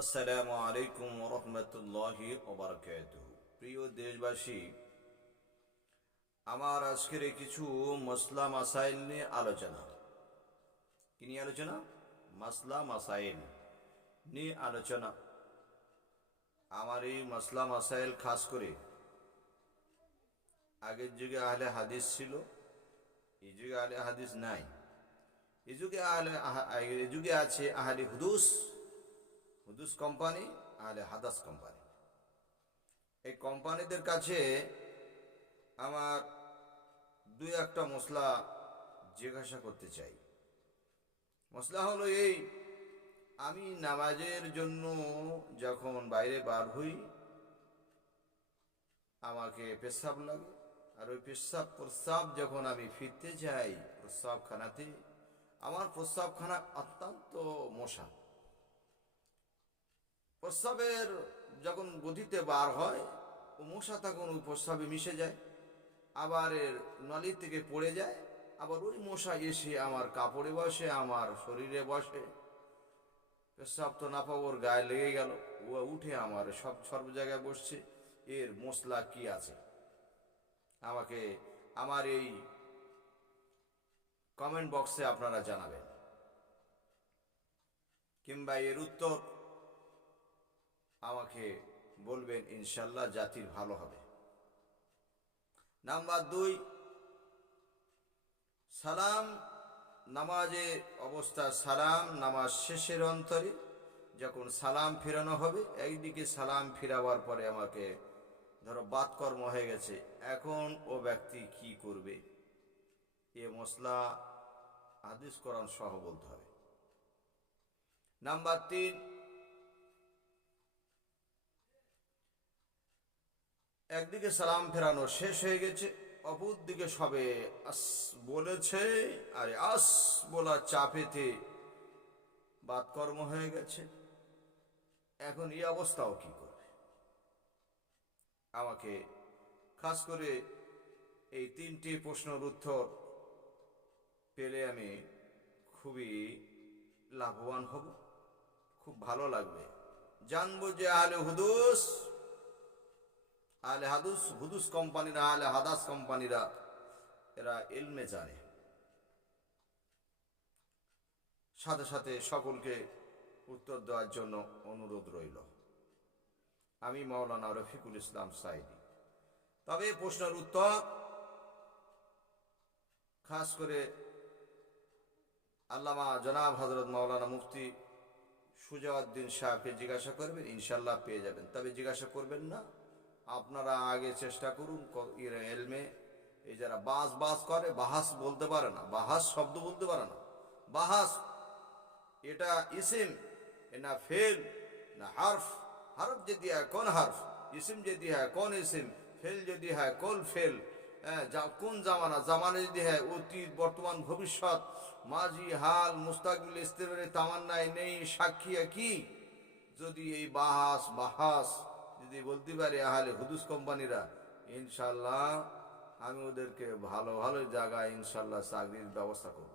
আসসালামু আলাইকুম রহমতুল্লাহি ওবারাকাতুহু। প্রিয় দেশবাসী, আমার আজকের এই কিছু মসলা মাসাইল নিয়ে আলোচনা। কি নিয়ে আলোচনা? মাসলা মাসাইল নিয়ে আলোচনা। আমার এই মাসলা মাসাইল খাস করে আগের যুগে আহলে হাদিস ছিল, এই যুগে আহলে হাদিস নাই। এই যুগে আছে আহলে হুদুস, হুদুস কোম্পানি, আহলে হাদাস কোম্পানি। এই কোম্পানিদের কাছে আমার দুই একটা মশলা জিজ্ঞাসা করতে চাই। মশলা হলো এই: আমি নামাজের জন্য যখন বাইরে বার হই, আমাকে পেশাব লাগে, আর ওই প্রস্রাব যখন আমি ফিরতে যাই প্রস্রাবখানাতে, আমার প্রস্রাবখানা অত্যন্ত মশা। প্রস্রাবের যখন গতিতে বার হয়, ও মশা তখন ওই প্রস্রাবে মিশে যায়, আবার এর নলি থেকে পড়ে যায়, আবার ওই মশা এসে আমার কাপড়ে বসে, আমার শরীরে বসে। পেশাব তো নাপাক ওর গায়ে লেগে গেল, ও উঠে আমার সর্ব জায়গায় বসছে। এর মশলা কি আছে? আমাকে আমার এই কমেন্ট বক্সে আপনারা জানাবেন, কিংবা এর উত্তর আমাকে বলবেন। ইনশাল্লাহ জাতির ভালো হবে। নাম্বার 2, সালাম। নামাজের অবস্থা সালাম, নামাজ শেষের অন্তরে যখন সালাম ফেরানো হবে, একদিকে সালাম ফিরাবার পরে আমাকে ধরো বাতকর্ম হয়ে গেছে, এখন ও ব্যক্তি কি করবে? এ মশলা হাদিস কোরআন সহ বলতে হবে। নাম্বার 3, একদিকে সালাম ফেরানো শেষ হয়ে গেছে, অপর দিকে সবে আস বলেছে, আরে আস বলা চাপেতে বাতকর্ম হয়ে গেছে। এখন এই অবস্থাও কি করবে? আমাকে খাস করে এই 3টি প্রশ্নের উত্তর পেলে আমি খুবই লাভবান হব, খুব ভালো লাগবে। জানবো যে হুদুস কোম্পানিরা, আহলে হাদাস কোম্পানিরা, এরা ইলমে জানে। সাথে সাথে সকলকে উত্তর দেওয়ার জন্য অনুরোধ রইল। আমি মাওলানা রফিকুল ইসলাম সাইদি। তবে প্রশ্নের উত্তর খাস করে আল্লামা জনাব হযরত মাওলানা মুফতি সুজাউদ্দিন সাহেবকে জিজ্ঞাসা করবেন, ইনশাল্লাহ পেয়ে যাবেন। তবে জিজ্ঞাসা করবেন না, আপনারা আগে চেষ্টা করুন। এলমে এই যারা বাস করে, বাহাস বলতে পারে না, বাহাস শব্দ বলতে পারে না, বাহাস এটা ইসিম না ফেল না হারফ। হারফ যদি হয় কোন হারফ, ইসিম যদি হয় কোন ইসিম, ফেল যদি হয় কোন ফেল, কোন জামানা, জামানা যদি হয় অতীত, বর্তমান, ভবিষ্যৎ, মাজি, হাল, মুস্তাকবিল, ইস্তেকবালের তামান্নায় নেই, সাক্ষী কি। যদি এই বাহাস যদি বলতে পারে আহলে হুদুস কোম্পানিরা, ইনশাল্লাহ আমি ওদেরকে ভালো ভালো জায়গায় ইনশাল্লাহ চাকরির ব্যবস্থা করব।